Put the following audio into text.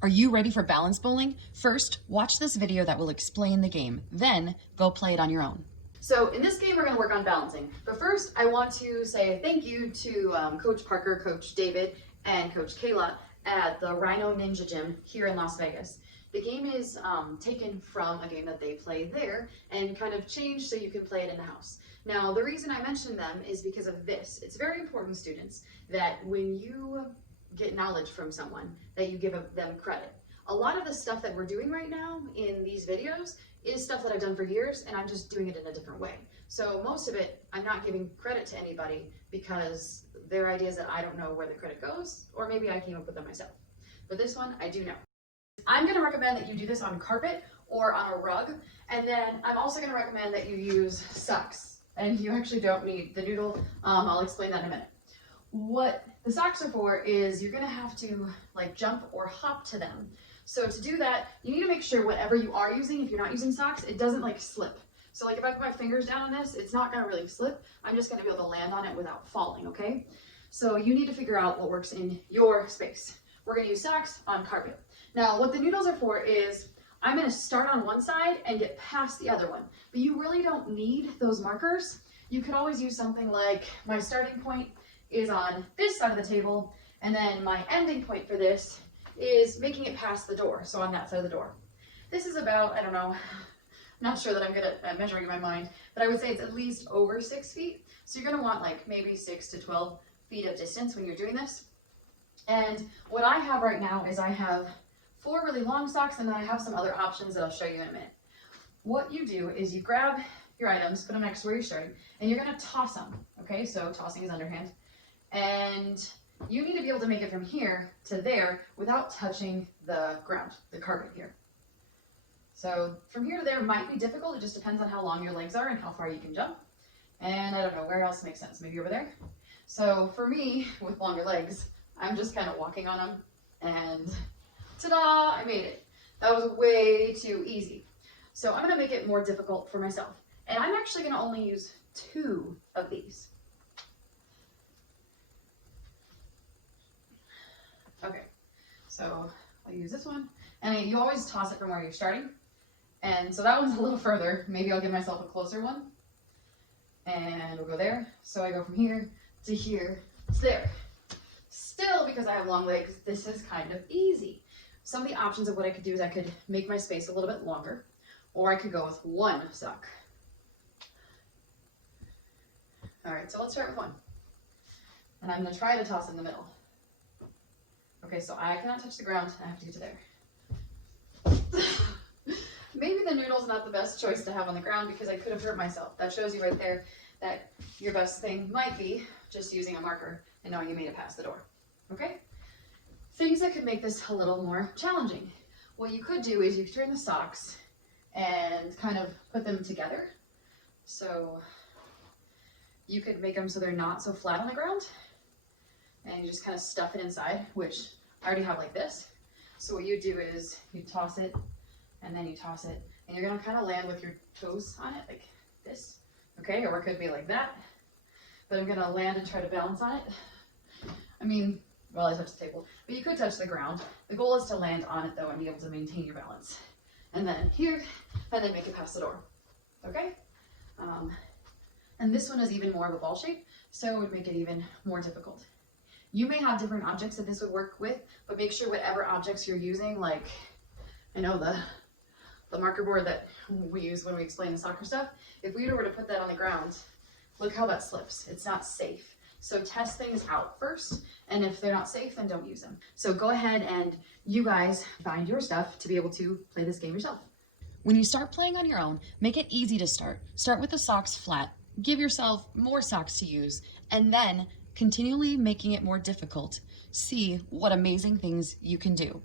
Are you ready for balance bowling? First, watch this video that will explain the game. Then, go play it on your own. So in this game, we're gonna work on balancing. But first, I want to say thank you to Coach Parker, Coach David, and Coach Kayla at the Rhino Ninja Gym here in Las Vegas. The game is taken from a game that they play there and kind of changed so you can play it in the house. Now, the reason I mention them is because of this. It's very important, students, that when you get knowledge from someone, that you give them credit. A lot of the stuff that we're doing right now in these videos is stuff that I've done for years, and I'm just doing it in a different way. So most of it, I'm not giving credit to anybody because they're ideas that I don't know where the credit goes, or maybe I came up with them myself. But this one, I do know. I'm gonna recommend that you do this on carpet or on a rug, and then I'm also gonna recommend that you use socks. And you actually don't need the noodle. I'll explain that in a minute. What the socks are for is you're gonna have to like jump or hop to them. So to do that, you need to make sure whatever you are using, if you're not using socks, it doesn't like slip. So like if I put my fingers down on this, it's not gonna really slip. I'm just gonna be able to land on it without falling, okay? So you need to figure out what works in your space. We're gonna use socks on carpet. Now what the noodles are for is, I'm gonna start on one side and get past the other one. But you really don't need those markers. You could always use something like, my starting point is on this side of the table, and then my ending point for this is making it past the door, so on that side of the door. This is about, I don't know, I'm not sure that I'm good at measuring in my mind, but I would say it's at least over 6 feet. So you're gonna want like maybe 6 to 12 feet of distance when you're doing this. And what I have right now is I have 4 really long socks, and then I have some other options that I'll show you in a minute. What you do is you grab your items, put them next to where you're starting, and you're gonna toss them, okay? So tossing is underhand. And you need to be able to make it from here to there without touching the ground, the carpet here. So from here to there might be difficult. It just depends on how long your legs are and how far you can jump. And I don't know, where else makes sense? Maybe over there? So for me, with longer legs, I'm just kind of walking on them, and ta-da, I made it. That was way too easy. So I'm gonna make it more difficult for myself. And I'm actually gonna only use 2 of these. Okay, so I'll use this one, and you always toss it from where you're starting. And so that one's a little further. Maybe I'll give myself a closer one. And we'll go there. So I go from here to here to there. Still, because I have long legs, this is kind of easy. Some of the options of what I could do is I could make my space a little bit longer, or I could go with 1 sock. All right, so let's start with 1. And I'm gonna try to toss in the middle. Okay, so I cannot touch the ground. I have to get to there. Maybe the noodle's not the best choice to have on the ground because I could have hurt myself. That shows you right there that your best thing might be just using a marker and knowing you made it past the door. Okay? Things that could make this a little more challenging. What you could do is you could turn the socks and kind of put them together. So you could make them so they're not so flat on the ground. And you just kind of stuff it inside, which I already have like this. So what you do is you toss it, and then you toss it, and you're gonna kind of land with your toes on it, like this, okay? Or it could be like that, but I'm gonna land and try to balance on it. I mean, well, I touch the table, but you could touch the ground. The goal is to land on it though and be able to maintain your balance. And then here, and then make it past the door, okay? And this one is even more of a ball shape, so it would make it even more difficult. You may have different objects that this would work with, but make sure whatever objects you're using, like, I know the marker board that we use when we explain the soccer stuff, if we were to put that on the ground, look how that slips. It's not safe. So test things out first, and if they're not safe, then don't use them. So go ahead and you guys find your stuff to be able to play this game yourself. When you start playing on your own, make it easy to start. Start with the socks flat. Give yourself more socks to use, and then continually making it more difficult. See what amazing things you can do.